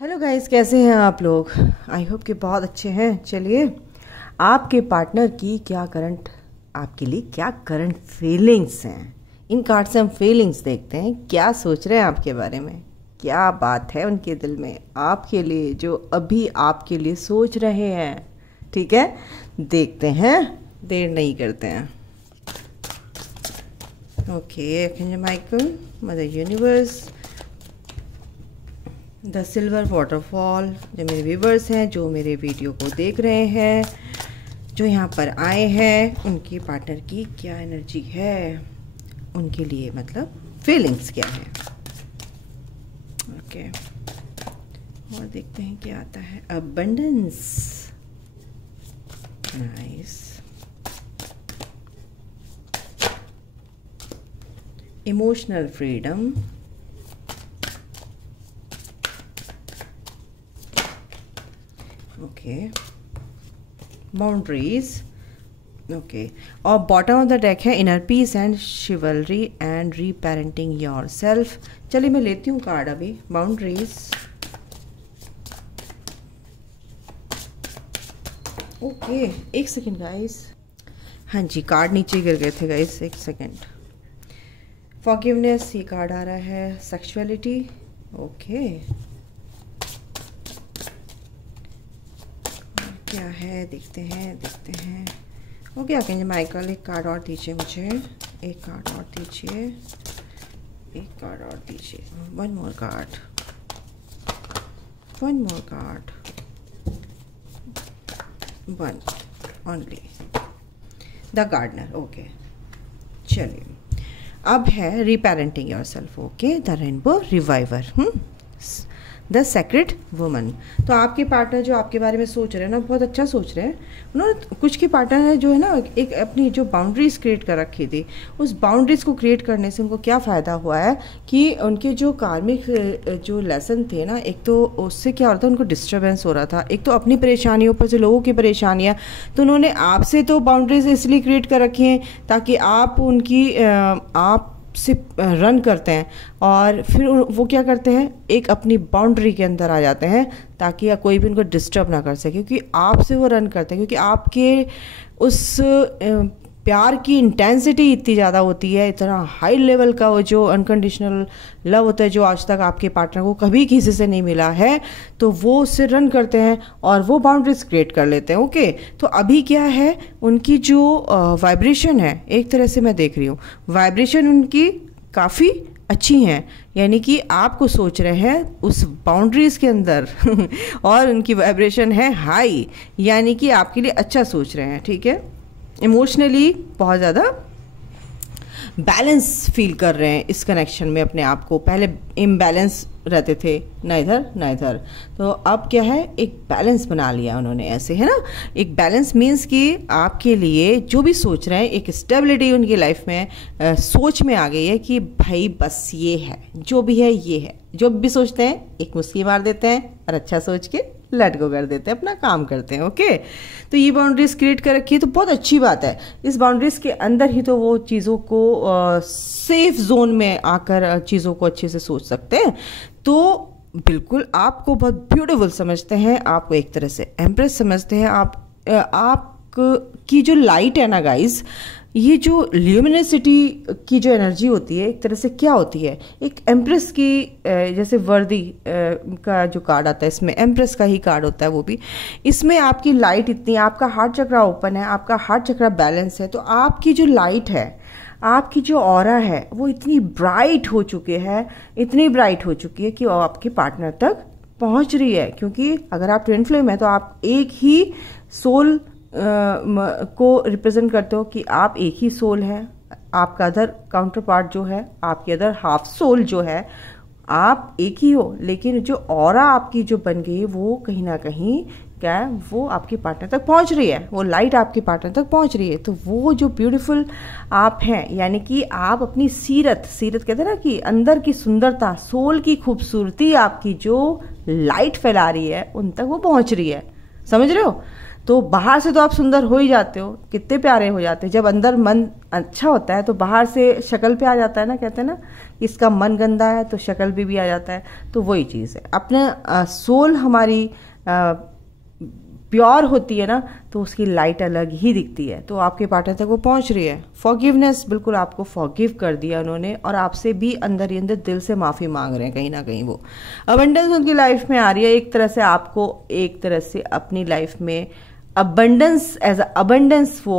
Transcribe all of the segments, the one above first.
Hello guys, कैसे हैं आप लोग। आई होप कि बहुत अच्छे हैं। चलिए, आपके पार्टनर की आपके लिए क्या करंट फीलिंग्स हैं, इन कार्ड से हम फीलिंग्स देखते हैं। क्या सोच रहे हैं आपके बारे में, क्या बात है उनके दिल में आपके लिए, जो अभी आपके लिए सोच रहे हैं। ठीक है, देखते हैं, देर नहीं करते हैं। Okay, archangel Michael, mother universe, the silver waterfall. जो मेरे व्यूवर्स हैं, जो मेरे वीडियो को देख रहे हैं, जो यहाँ पर आए हैं, उनके पार्टनर की क्या एनर्जी है उनके लिए, मतलब फीलिंग्स क्या है। ओके, और देखते हैं क्या आता है। Abundance, nice. Emotional freedom, okay. Boundaries, okay. और बॉटम ऑफ द डेक है inner peace and chivalry and reparenting yourself. चलिए मैं लेती हूँ कार्ड अभी। बाउंड्रीज, ओके, एक सेकेंड गाइस। हाँ जी, कार्ड नीचे गिर गए थे गाइस, एक सेकेंड। फॉरगिवनेस, ये कार्ड आ रहा है। Sexuality, okay. क्या है, देखते हैं। ओके, आर्कएंजल माइकल, एक कार्ड और दीजिए मुझे, एक कार्ड और दीजिए, एक कार्ड और दीजिए। One more card, one only. The gardener, okay. चलिए, अब है reparenting yourself, okay. The rainbow reviver, the secret woman. तो आपके पार्टनर जो आपके बारे में सोच रहे हैं ना, बहुत अच्छा सोच रहे हैं। उन्होंने कुछ के पार्टनर है जो है ना, एक अपनी जो बाउंड्रीज क्रिएट कर रखी थी, उस बाउंड्रीज को क्रिएट करने से उनको क्या फ़ायदा हुआ है कि उनके जो कार्मिक जो लेसन थे ना, एक तो उससे क्या हो रहा था, उनको डिस्टर्बेंस हो रहा था। एक तो अपनी परेशानियों पर से लोगों की परेशानियाँ, तो उन्होंने आपसे तो बाउंड्रीज इसलिए क्रिएट कर रखी हैं ताकि आप उनकी आप से रन करते हैं, और फिर वो क्या करते हैं, एक अपनी बाउंड्री के अंदर आ जाते हैं ताकि कोई भी उनको डिस्टर्ब ना कर सके, क्योंकि आपसे वो रन करते हैं, क्योंकि आपके उस प्यार की इंटेंसिटी इतनी ज़्यादा होती है, इतना हाई लेवल का वो जो अनकंडीशनल लव होता है, जो आज तक आपके पार्टनर को कभी किसी से नहीं मिला है, तो वो उससे रन करते हैं और वो बाउंड्रीज क्रिएट कर लेते हैं। ओके, तो अभी क्या है, उनकी जो वाइब्रेशन है, एक तरह से मैं देख रही हूँ वाइब्रेशन उनकी काफ़ी अच्छी हैं, यानी कि आपको सोच रहे हैं उस बाउंड्रीज के अंदर और उनकी वाइब्रेशन है हाई, यानी कि आपके लिए अच्छा सोच रहे हैं। ठीक है, इमोशनली बहुत ज़्यादा बैलेंस फील कर रहे हैं इस कनेक्शन में अपने आप को। पहले इम्बैलेंस रहते थे, ना इधर ना इधर, तो अब क्या है, एक बैलेंस बना लिया उन्होंने, ऐसे है ना। एक बैलेंस मीन्स कि आपके लिए जो भी सोच रहे हैं, एक स्टेबिलिटी उनकी लाइफ में सोच में आ गई है कि भाई बस ये है, जो भी है ये है। जो भी सोचते हैं एक मुस्की मार देते हैं और अच्छा सोच के लेट गो कर देते हैं, अपना काम करते हैं। ओके, तो ये बाउंड्रीज क्रिएट कर रखी है, तो बहुत अच्छी बात है। इस बाउंड्रीज के अंदर ही तो वो चीज़ों को सेफ जोन में आकर चीज़ों को अच्छे से सोच सकते हैं। तो बिल्कुल आपको बहुत ब्यूटीफुल समझते हैं, आपको एक तरह से एम्प्रेस समझते हैं। आप की जो लाइट है ना गाइज, ये जो ल्यूमिनसिटी की जो एनर्जी होती है, एक तरह से क्या होती है, एक एम्प्रेस की जैसे वर्दी का जो कार्ड आता है, इसमें एम्प्रेस का ही कार्ड होता है वो भी। इसमें आपकी लाइट इतनी, आपका हार्ट चक्रा ओपन है, आपका हार्ट चक्रा बैलेंस है, तो आपकी जो लाइट है, आपकी जो ऑरा है, वो इतनी ब्राइट हो चुकी है, इतनी ब्राइट हो चुकी है कि वो आपके पार्टनर तक पहुंच रही है। क्योंकि अगर आप ट्विन फ्लेम है तो आप एक ही सोल को रिप्रेजेंट करते हो, कि आप एक ही सोल है, आपका अदर काउंटर पार्ट जो है, आपकी अदर हाफ सोल जो है, आप एक ही हो, लेकिन जो ऑरा आपकी जो बन गई है, वो कहीं ना कहीं क्या है, वो आपके पार्टनर तक पहुंच रही है, वो लाइट आपके पार्टनर तक पहुंच रही है। तो वो जो ब्यूटीफुल आप हैं, यानी कि आप अपनी सीरत कहते हैं ना, कि अंदर की सुंदरता, सोल की खूबसूरती, आपकी जो लाइट फैला रही है, उन तक वो पहुंच रही है। समझ रहे हो? तो बाहर से तो आप सुंदर हो ही जाते हो, कितने प्यारे हो जाते हैं। जब अंदर मन अच्छा होता है तो बाहर से शक्ल पे आ जाता है ना, कहते हैं ना इसका मन गंदा है तो शक्ल भी आ जाता है। तो वही चीज़ है, अपना सोल हमारी प्योर होती है ना तो उसकी लाइट अलग ही दिखती है। तो आपके पार्टनर तक वो पहुंच रही है। फॉरगिवनेस, बिल्कुल आपको फॉरगिव कर दिया उन्होंने और आपसे भी अंदर ही अंदर दिल से माफ़ी मांग रहे हैं। कहीं ना कहीं वो अबंडेंस उनकी लाइफ में आ रही है। एक तरह से आपको एक तरह से अपनी लाइफ में अबंडेंस एज अबंडेंस वो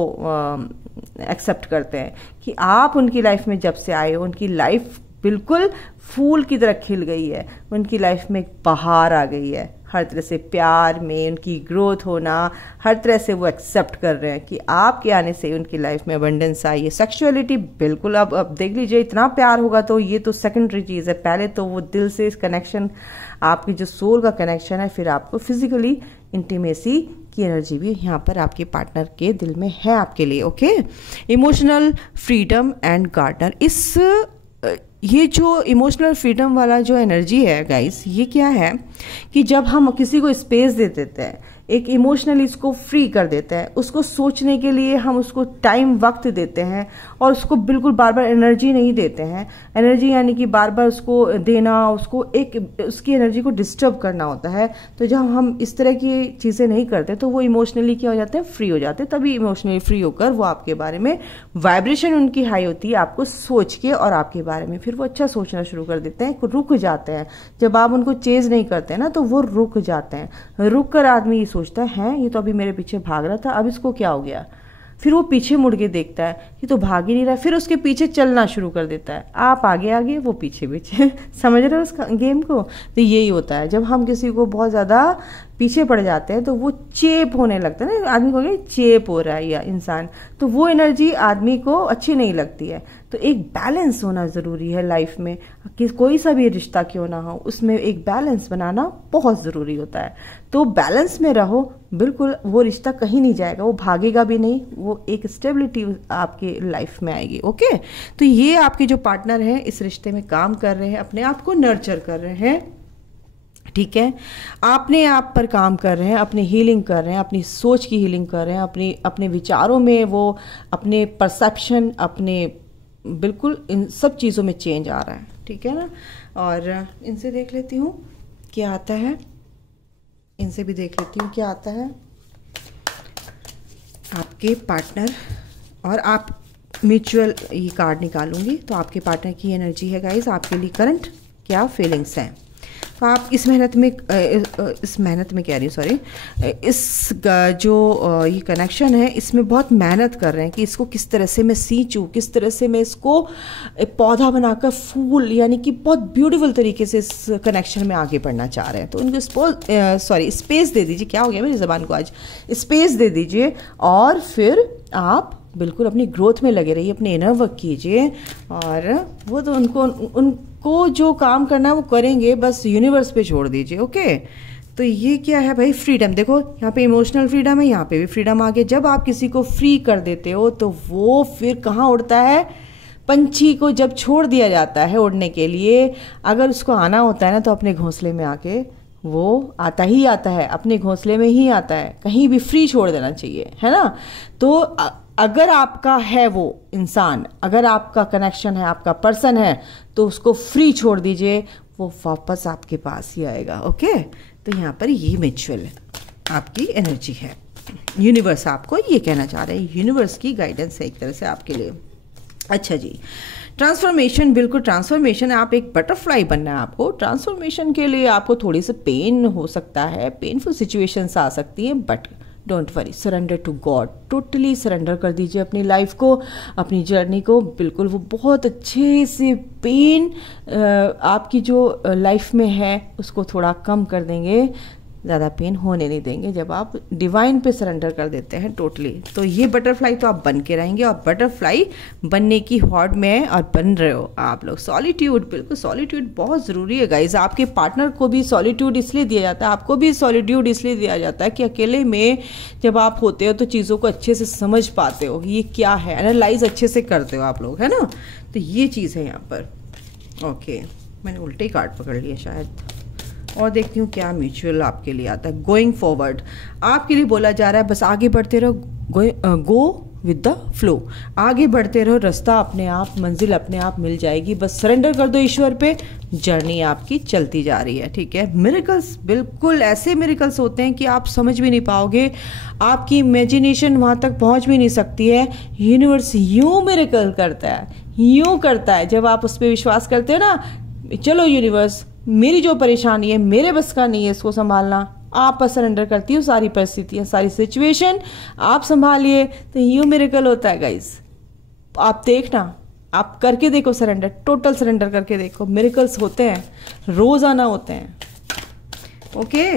एक्सेप्ट करते हैं कि आप उनकी लाइफ में जब से आए हो उनकी लाइफ बिल्कुल फूल की तरह खिल गई है। उनकी लाइफ में एक बहार आ गई है। हर तरह से प्यार में उनकी ग्रोथ होना, हर तरह से वो एक्सेप्ट कर रहे हैं कि आपके आने से उनकी लाइफ में अबंडेंस आई है। सेक्सुअलिटी बिल्कुल अब देख लीजिए, इतना प्यार होगा तो ये तो सेकेंडरी चीज़ है। पहले तो वो दिल से इस कनेक्शन, आपकी जो सोल का कनेक्शन है, फिर आपको फिजिकली इंटीमेसी की एनर्जी भी यहाँ पर आपके पार्टनर के दिल में है आपके लिए। Okay, emotional freedom and gardener. ये जो इमोशनल फ्रीडम वाला जो एनर्जी है गाइस, ये क्या है कि जब हम किसी को स्पेस दे देते हैं, एक इमोशनली इसको फ्री कर देते हैं, उसको सोचने के लिए हम उसको टाइम वक्त देते हैं और उसको बिल्कुल बार बार एनर्जी नहीं देते हैं। एनर्जी यानी कि बार बार उसको देना, उसको एक उसकी एनर्जी को डिस्टर्ब करना होता है। तो जब हम इस तरह की चीज़ें नहीं करते तो वो इमोशनली क्या हो जाते हैं, फ्री हो जाते हैं। तभी इमोशनली फ्री होकर वो आपके बारे में वाइब्रेशन उनकी हाई होती है आपको सोच के, और आपके बारे में फिर वो अच्छा सोचना शुरू कर देते हैं, रुक जाते हैं। जब आप उनको चेज नहीं करते हैं ना तो वो रुक जाते हैं। रुक कर आदमी सोचता है ये तो अभी मेरे पीछे भाग रहा था, अब इसको क्या हो गया। फिर वो पीछे मुड़ के देखता है ये तो भाग ही नहीं रहा, फिर उसके पीछे चलना शुरू कर देता है। आप आगे आगे, वो पीछे पीछे समझ रहे हो उस गेम को। तो यही होता है जब हम किसी को बहुत ज़्यादा पीछे पड़ जाते हैं तो वो चेप होने लगता है ना, आदमी को चेप हो रहा है या इंसान, तो वो एनर्जी आदमी को अच्छी नहीं लगती है। तो एक बैलेंस होना ज़रूरी है लाइफ में, कि कोई सा भी रिश्ता क्यों ना हो उसमें एक बैलेंस बनाना बहुत ज़रूरी होता है। तो बैलेंस में रहो, बिल्कुल वो रिश्ता कहीं नहीं जाएगा, वो भागेगा भी नहीं, वो एक स्टेबिलिटी आपके लाइफ में आएगी। ओके, तो ये आपके जो पार्टनर हैं इस रिश्ते में काम कर रहे हैं, अपने आप को नर्चर कर रहे हैं। ठीक है, अपने आप पर काम कर रहे हैं, अपनी हीलिंग कर रहे हैं, अपनी सोच की हीलिंग कर रहे हैं, अपने विचारों में वो अपने परसेप्शन, अपने बिल्कुल इन सब चीज़ों में चेंज आ रहा है। ठीक है ना, और इनसे देख लेती हूँ क्या आता है, इनसे भी देख लेती हूँ क्या आता है आपके पार्टनर। और आप म्यूचुअल ये कार्ड निकालूंगी तो आपके पार्टनर की एनर्जी है गाइस, आपके लिए करंट क्या फीलिंग्स हैं। तो आप इस मेहनत में कह रही हूँ, सॉरी, इस जो ये कनेक्शन है इसमें बहुत मेहनत कर रहे हैं कि इसको किस तरह से मैं सींचूँ, किस तरह से मैं इसको पौधा बनाकर फूल, यानी कि बहुत ब्यूटीफुल तरीके से इस कनेक्शन में आगे बढ़ना चाह रहे हैं। तो उनको स्पेस दे दीजिए, क्या हो गया मेरी ज़बान को आज, स्पेस दे दीजिए और फिर आप बिल्कुल अपनी ग्रोथ में लगे रहिए, अपने इनर वर्क कीजिए। और वो तो उनको जो काम करना है वो करेंगे, बस यूनिवर्स पे छोड़ दीजिए। ओके, तो ये क्या है भाई, फ्रीडम। देखो यहाँ पे इमोशनल फ्रीडम है, यहाँ पे भी फ्रीडम आ गया। जब आप किसी को फ्री कर देते हो तो वो फिर कहाँ उड़ता है, पंछी को जब छोड़ दिया जाता है उड़ने के लिए, अगर उसको आना होता है ना तो अपने घोंसले में आके वो आता ही आता है, अपने घोंसले में ही आता है, कहीं भी फ्री छोड़ देना चाहिए, है ना। तो अगर आपका है वो इंसान, अगर आपका कनेक्शन है, आपका पर्सन है, तो उसको फ्री छोड़ दीजिए, वो वापस आपके पास ही आएगा। ओके, तो यहाँ पर ये म्यूचुअल आपकी एनर्जी है। यूनिवर्स आपको ये कहना चाह रहे हैं, यूनिवर्स की गाइडेंस है एक तरह से आपके लिए। अच्छा जी, ट्रांसफॉर्मेशन, बिल्कुल ट्रांसफॉर्मेशन, आप एक बटरफ्लाई बनना है आपको। ट्रांसफॉर्मेशन के लिए आपको थोड़ी सी पेन हो सकता है, पेनफुल सिचुएशंस आ सकती हैं, but don't worry, surrender to God, totally surrender कर दीजिए अपनी लाइफ को, अपनी जर्नी को। बिल्कुल वो बहुत अच्छे से पेन आपकी जो लाइफ में है उसको थोड़ा कम कर देंगे, ज़्यादा पेन होने नहीं देंगे जब आप डिवाइन पे सरेंडर कर देते हैं टोटली। तो ये बटरफ्लाई तो आप बन के रहेंगे, और बटरफ्लाई बनने की हॉट में और बन रहे हो आप लोग। सॉलिट्यूड, बिल्कुल सॉलिट्यूड बहुत ज़रूरी है गाइज। आपके पार्टनर को भी सॉलिट्यूड इसलिए दिया जाता है, आपको भी सॉलिट्यूड इसलिए दिया जाता है कि अकेले में जब आप होते हो तो चीज़ों को अच्छे से समझ पाते हो, ये क्या है, एनालाइज अच्छे से करते हो आप लोग, है ना। तो ये चीज़ है यहाँ पर। ओके, मैंने उल्टे ही कार्ड पकड़ लिया शायद। और देखती हूँ क्या म्यूचुअल आपके लिए आता है। गोइंग फॉरवर्ड आपके लिए बोला जा रहा है, बस आगे बढ़ते रहो, गो विद द फ्लो, आगे बढ़ते रहो, रास्ता अपने आप, मंजिल अपने आप मिल जाएगी। बस सरेंडर कर दो ईश्वर पे, जर्नी आपकी चलती जा रही है। ठीक है, मिरेकल्स, बिल्कुल ऐसे मिरेकल्स होते हैं कि आप समझ भी नहीं पाओगे, आपकी इमेजिनेशन वहाँ तक पहुँच भी नहीं सकती है। यूनिवर्स यूँ मिरेकल करता है, यूँ करता है। जब आप उस पर विश्वास करते हो ना, चलो यूनिवर्स मेरी जो परेशानी है मेरे बस का नहीं है इसको संभालना, आप पर सरेंडर करती हूँ, सारी परिस्थितियाँ, सारी सिचुएशन आप संभालिए, तो यूँ मिरेकल होता है गाइस। आप देखना, आप करके देखो सरेंडर, टोटल सरेंडर करके देखो, मिरेकल्स होते हैं, रोज़ाना होते हैं। ओके,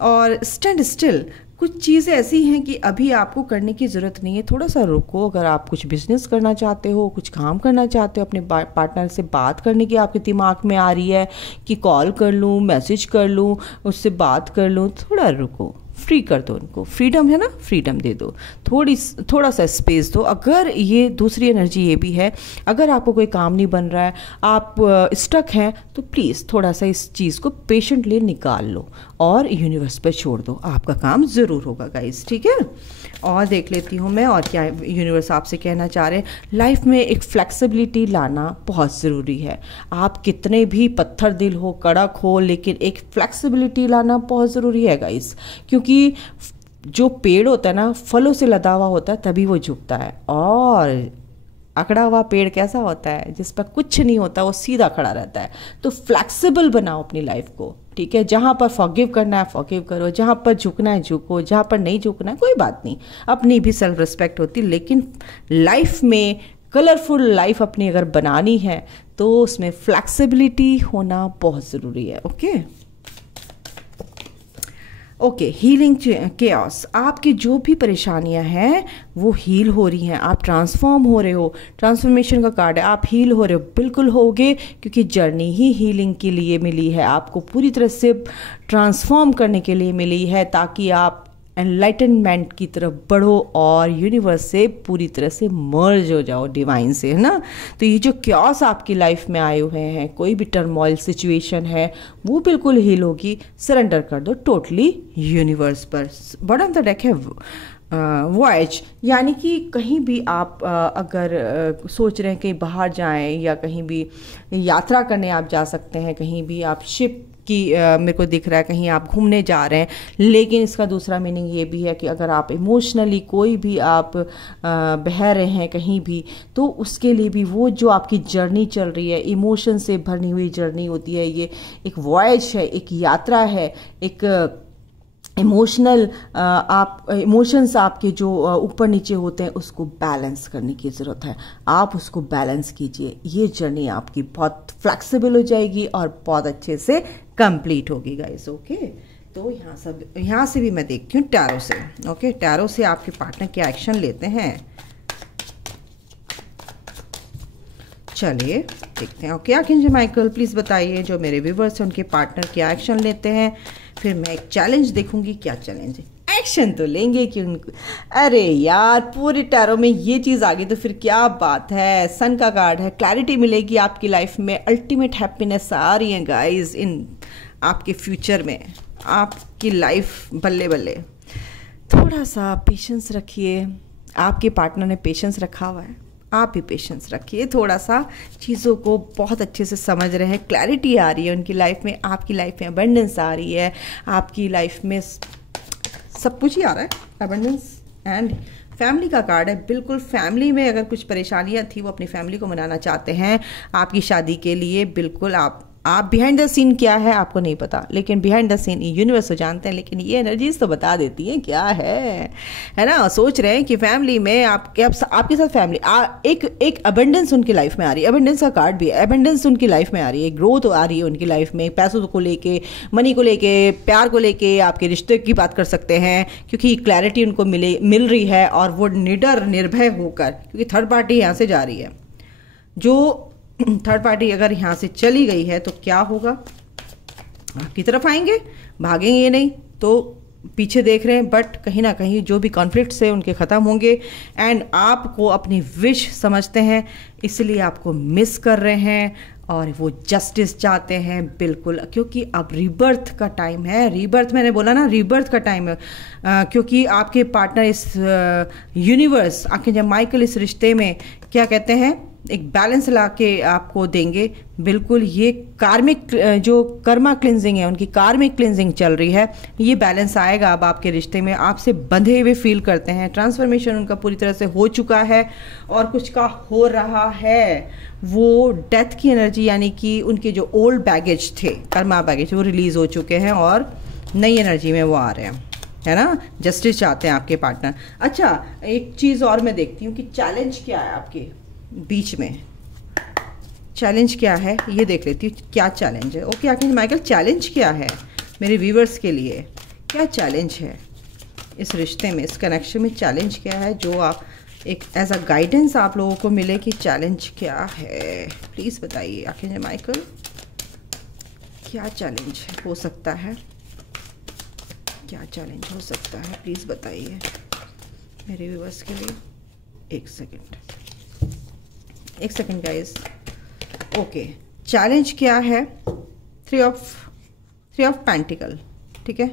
और स्टैंड स्टिल, कुछ चीज़ें ऐसी हैं कि अभी आपको करने की ज़रूरत नहीं है, थोड़ा सा रुको। अगर आप कुछ बिजनेस करना चाहते हो, कुछ काम करना चाहते हो, अपने पार्टनर से बात करने की आपके दिमाग में आ रही है कि कॉल कर लूँ, मैसेज कर लूँ, उससे बात कर लूँ, थोड़ा रुको, फ्री कर दो उनको। फ्रीडम है ना, फ्रीडम दे दो, थोड़ा सा स्पेस दो। अगर ये दूसरी एनर्जी ये भी है, अगर आपको कोई काम नहीं बन रहा है, आप स्टक हैं, तो प्लीज़ थोड़ा सा इस चीज़ को पेशेंटली निकाल लो और यूनिवर्स पर छोड़ दो, आपका काम ज़रूर होगा गाइस। ठीक है, और देख लेती हूँ मैं और क्या यूनिवर्स आपसे कहना चाह रहे हैं। लाइफ में एक फ्लेक्सिबिलिटी लाना बहुत ज़रूरी है। आप कितने भी पत्थर दिल हो, कड़क हो, लेकिन एक फ्लेक्सिबिलिटी लाना बहुत ज़रूरी है गाइस, क्योंकि जो पेड़ होता है ना, फलों से लदा हुआ होता है, तभी वो झुकता है। और अकड़ा हुआ पेड़ कैसा होता है, जिस पर कुछ नहीं होता, वो सीधा खड़ा रहता है। तो फ्लेक्सिबल बनाओ अपनी लाइफ को। ठीक है, जहाँ पर फॉरगिव करना है फॉरगिव करो, जहाँ पर झुकना है झुको, जहाँ पर नहीं झुकना है कोई बात नहीं, अपनी भी सेल्फ रिस्पेक्ट होती। लेकिन लाइफ में कलरफुल लाइफ अपनी अगर बनानी है तो उसमें फ्लेक्सिबिलिटी होना बहुत ज़रूरी है। ओके, हीलिंग केओस, आपकी जो भी परेशानियां हैं वो हील हो रही हैं, आप ट्रांसफॉर्म हो रहे हो। ट्रांसफॉर्मेशन का कार्ड है, आप हील हो रहे हो, बिल्कुल होगे, क्योंकि जर्नी ही हीलिंग के लिए मिली है, आपको पूरी तरह से ट्रांसफॉर्म करने के लिए मिली है, ताकि आप एनलाइटनमेंट की तरफ बढ़ो और यूनिवर्स से पूरी तरह से मर्ज हो जाओ, डिवाइन से, है ना। तो ये जो क्योस आपकी लाइफ में आए हुए हैं, कोई भी टर्मोइल सिचुएशन है, वो बिल्कुल हील होगी। सरेंडर कर दो टोटली यूनिवर्स पर। बॉटम ऑफ द डेक है वॉयज, यानी कि कहीं भी आप अगर सोच रहे हैं कहीं बाहर जाएं या कहीं भी यात्रा करने आप जा सकते हैं, कहीं भी आप शिप कि मेरे को दिख रहा है कहीं आप घूमने जा रहे हैं। लेकिन इसका दूसरा मीनिंग ये भी है कि अगर आप इमोशनली कोई भी आप बह रहे हैं कहीं भी, तो उसके लिए भी वो जो आपकी जर्नी चल रही है, इमोशन से भरी हुई जर्नी होती है, ये एक वॉयज है, एक यात्रा है, एक इमोशनल आप इमोशंस आपके जो ऊपर नीचे होते हैं उसको बैलेंस करने की ज़रूरत है। आप उसको बैलेंस कीजिए, ये जर्नी आपकी बहुत फ्लेक्सिबल हो जाएगी और बहुत अच्छे से कंप्लीट होगी गाइस। ओके, तो यहाँ से भी मैं देखती हूँ टैरो से। ओके, टैरो से आपके पार्टनर क्या एक्शन लेते हैं, चलिए देखते हैं। ओके, आर्कएंजल माइकल प्लीज़ बताइए जो मेरे व्यूवर्स हैं उनके पार्टनर क्या एक्शन लेते हैं। फिर मैं एक चैलेंज देखूंगी, क्या चैलेंज है, एक्शन तो लेंगे कि उनको। अरे यार, पूरे टैरो में ये चीज़ आ गई तो फिर क्या बात है। सन का कार्ड है, क्लैरिटी मिलेगी आपकी लाइफ में, अल्टीमेट हैप्पीनेस आ रही है गाइस इन आपके फ्यूचर में, आपकी लाइफ बल्ले बल्ले। थोड़ा सा पेशेंस रखिए, आपके पार्टनर ने पेशेंस रखा हुआ है, आप भी पेशेंस रखिए, थोड़ा सा चीज़ों को बहुत अच्छे से समझ रहे हैं, क्लैरिटी आ रही है उनकी लाइफ में, आपकी लाइफ में अबंडेंस आ रही है, आपकी लाइफ में सब कुछ ही आ रहा है, अबंडेंस। एंड फैमिली का कार्ड है, बिल्कुल फैमिली में अगर कुछ परेशानियां थी वो अपनी फैमिली को मनाना चाहते हैं आपकी शादी के लिए। बिल्कुल आप बिहाइंड द सीन क्या है आपको नहीं पता, लेकिन बिहाइंड द सीन यूनिवर्स जानते हैं, लेकिन ये एनर्जीज तो बता देती हैं क्या है ना। सोच रहे हैं कि फैमिली में आपके साथ फैमिली एक अबंडेंस उनकी लाइफ में आ रही है, अबंडेंस का कार्ड भी है, अबंडेंस उनकी लाइफ में आ रही है, ग्रोथ आ रही है उनकी लाइफ में, पैसों को लेके, मनी को लेके, प्यार को लेके, आपके रिश्ते की बात कर सकते हैं, क्योंकि क्लैरिटी उनको मिल रही है और वो निडर निर्भय होकर, क्योंकि थर्ड पार्टी यहाँ से जा रही है, जो थर्ड पार्टी अगर यहाँ से चली गई है तो क्या होगा, आपकी तरफ आएंगे, भागेंगे नहीं तो पीछे देख रहे हैं, बट कहीं ना कहीं जो भी कॉन्फ्लिक्ट्स है उनके ख़त्म होंगे। एंड आपको अपनी विश समझते हैं, इसलिए आपको मिस कर रहे हैं और वो जस्टिस चाहते हैं बिल्कुल, क्योंकि अब रीबर्थ का टाइम है। रीबर्थ, मैंने बोला ना रीबर्थ का टाइम है, क्योंकि आपके पार्टनर इस यूनिवर्स, आखिर माइकल इस रिश्ते में क्या कहते हैं, एक बैलेंस ला के आपको देंगे बिल्कुल। ये कार्मिक जो कर्मा क्लिनजिंग है, उनकी कार्मिक क्लिनजिंग चल रही है, ये बैलेंस आएगा अब आपके रिश्ते में। आपसे बंधे हुए फील करते हैं, ट्रांसफॉर्मेशन उनका पूरी तरह से हो चुका है और कुछ का हो रहा है। वो डेथ की एनर्जी, यानी कि उनके जो ओल्ड बैगेज थे, कर्मा बैगेज, वो रिलीज हो चुके हैं और नई एनर्जी में वो आ रहे हैं, है ना। जस्टिस चाहते हैं आपके पार्टनर। अच्छा, एक चीज़ और मैं देखती हूँ कि चैलेंज क्या है आपके बीच में। चैलेंज क्या है ये देख लेती हूँ, क्या चैलेंज है। ओके आखिर माइकल, चैलेंज क्या है मेरे व्यूवर्स के लिए, क्या चैलेंज है इस रिश्ते में, इस कनेक्शन में चैलेंज क्या है, जो आप एक एज अ गाइडेंस आप लोगों को मिले कि चैलेंज क्या है। प्लीज़ बताइए आखिर माइकल, क्या चैलेंज हो सकता है, क्या चैलेंज हो सकता है, प्लीज़ बताइए मेरे व्यूवर्स के लिए। एक सेकेंड गाइस। ओके, चैलेंज क्या है, थ्री ऑफ पेंटिकल, ठीक है।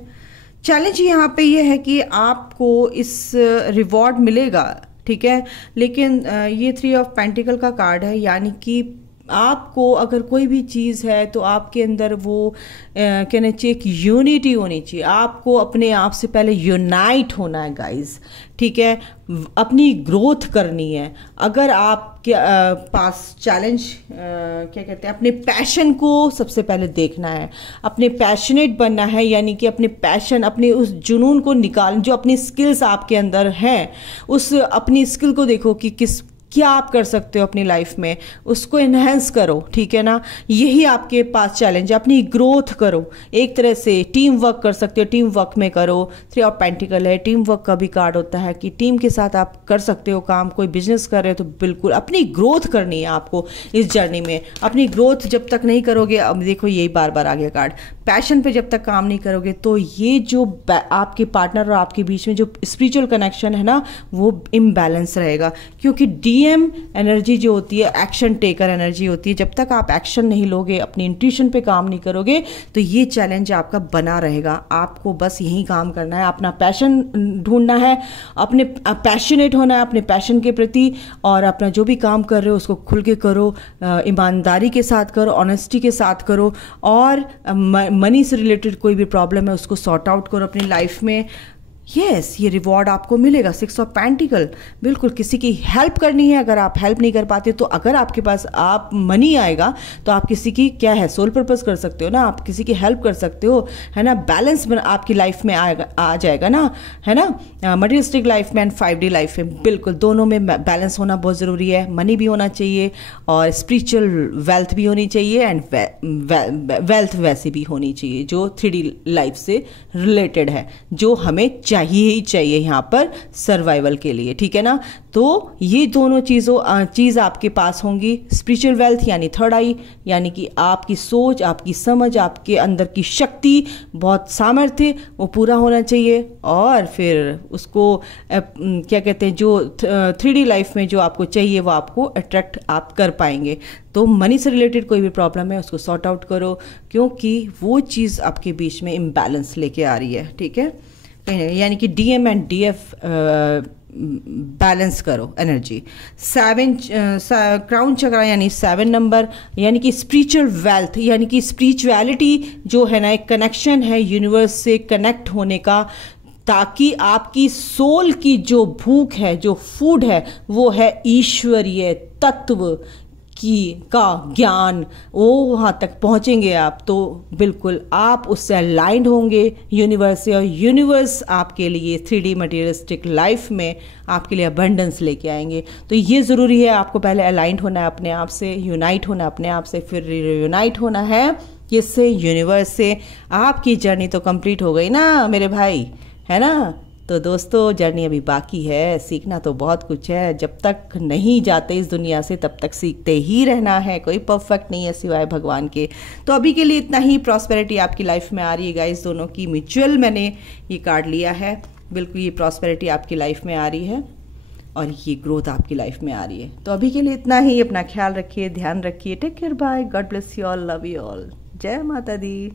चैलेंज यहाँ पे ये है कि आपको इस रिवॉर्ड मिलेगा, ठीक है, लेकिन ये थ्री ऑफ पेंटिकल का कार्ड है, यानी कि आपको अगर कोई भी चीज़ है तो आपके अंदर वो कहना चाहिए कि यूनिटी होनी चाहिए। आपको अपने आप से पहले यूनाइट होना है गाइस, ठीक है, अपनी ग्रोथ करनी है। अगर आपके पास चैलेंज क्या कहते हैं, अपने पैशन को सबसे पहले देखना है, अपने पैशनेट बनना है, यानी कि अपने पैशन, अपने उस जुनून को निकाल, जो अपनी स्किल्स आपके अंदर हैं, उस अपनी स्किल को देखो कि क्या आप कर सकते हो अपनी लाइफ में, उसको इन्हेंस करो, ठीक है ना। यही आपके पास चैलेंज है, अपनी ग्रोथ करो। एक तरह से टीम वर्क कर सकते हो, टीम वर्क में करो। थ्री ऑफ पेंटिकल है, टीम वर्क का भी कार्ड होता है कि टीम के साथ आप कर सकते हो काम, कोई बिजनेस कर रहे हो तो बिल्कुल अपनी ग्रोथ करनी है आपको इस जर्नी में। अपनी ग्रोथ जब तक नहीं करोगे, अब देखो यही बार बार आ गया कार्ड, पैशन पे जब तक काम नहीं करोगे तो ये जो आपके पार्टनर और आपके बीच में जो स्पिरिचुअल कनेक्शन है ना, वो इम्बैलेंस रहेगा। क्योंकि डीएम एनर्जी जो होती है, एक्शन टेकर एनर्जी होती है, जब तक आप एक्शन नहीं लोगे, अपनी इंट्यूशन पे काम नहीं करोगे, तो ये चैलेंज आपका बना रहेगा। आपको बस यही काम करना है, अपना पैशन ढूंढना है, अपने पैशनेट होना है अपने पैशन के प्रति, और अपना जो भी काम कर रहे हो उसको खुल के करो, ईमानदारी के साथ करो, ऑनेस्टी के साथ करो, और मनी से रिलेटेड कोई भी प्रॉब्लम है उसको सॉर्ट आउट करो अपनी लाइफ में। यस, ये रिवॉर्ड आपको मिलेगा। सिक्स ऑफ पेंटिकल, बिल्कुल किसी की हेल्प करनी है। अगर आप हेल्प नहीं कर पाते तो अगर आपके पास आप मनी आएगा तो आप किसी की क्या है, सोल पर्पस कर सकते हो ना, आप किसी की हेल्प कर सकते हो, है ना। बैलेंस आपकी लाइफ में आ जाएगा ना, है ना। मटेरियलिस्टिक लाइफ में एंड 5D लाइफ में बिल्कुल दोनों में बैलेंस होना बहुत ज़रूरी है। मनी भी होना चाहिए और स्पिरिचुअल वेल्थ भी होनी चाहिए, एंड वेल्थ वैसी भी होनी चाहिए जो 3D लाइफ से रिलेटेड है, जो हमें चाहिए ही चाहिए यहाँ पर सर्वाइवल के लिए, ठीक है ना। तो ये दोनों चीज़ आपके पास होंगी। स्पिरिचुअल वेल्थ यानी थर्ड आई, यानी कि आपकी सोच, आपकी समझ, आपके अंदर की शक्ति, बहुत सामर्थ्य, वो पूरा होना चाहिए। और फिर उसको क्या कहते हैं, जो 3D लाइफ में जो आपको चाहिए वो आपको अट्रैक्ट आप कर पाएंगे। तो मनी से रिलेटेड कोई भी प्रॉब्लम है उसको सॉर्ट आउट करो, क्योंकि वो चीज़ आपके बीच में इम्बैलेंस लेके आ रही है, ठीक है। यानी कि डीएम एंड डीएफ बैलेंस करो एनर्जी। 7 क्राउन चक्रा यानी 7 नंबर, यानी कि स्पिरिचुअल वेल्थ, यानी कि स्पिरिचुअलिटी जो है ना, एक कनेक्शन है यूनिवर्स से कनेक्ट होने का, ताकि आपकी सोल की जो भूख है, जो फूड है, वो है ईश्वरीय तत्व का ज्ञान, वो वहाँ तक पहुँचेंगे आप तो बिल्कुल आप उससे अलाइंड होंगे यूनिवर्स से, और यूनिवर्स आपके लिए 3D मटेरियलिस्टिक लाइफ में आपके लिए अबंडेंस लेके आएंगे। तो ये ज़रूरी है, आपको पहले अलाइंड होना है अपने आप से, यूनाइट होना है अपने आप से, फिर यूनाइट होना है किससे, यूनिवर्स से। आपकी जर्नी तो कंप्लीट हो गई ना मेरे भाई, है ना। तो दोस्तों जर्नी अभी बाकी है, सीखना तो बहुत कुछ है। जब तक नहीं जाते इस दुनिया से तब तक सीखते ही रहना है, कोई परफेक्ट नहीं है सिवाय भगवान के। तो अभी के लिए इतना ही। प्रॉस्पेरिटी आपकी लाइफ में आ रही है गाइस, दोनों की म्यूचुअल मैंने ये कार्ड लिया है, बिल्कुल ये प्रॉस्पेरिटी आपकी लाइफ में आ रही है। और ये ग्रोथ आपकी लाइफ में आ रही है। तो अभी के लिए इतना ही। अपना ख्याल रखिए, ध्यान रखिए। Take care, bye, God bless you all, love you all, जय माता दी।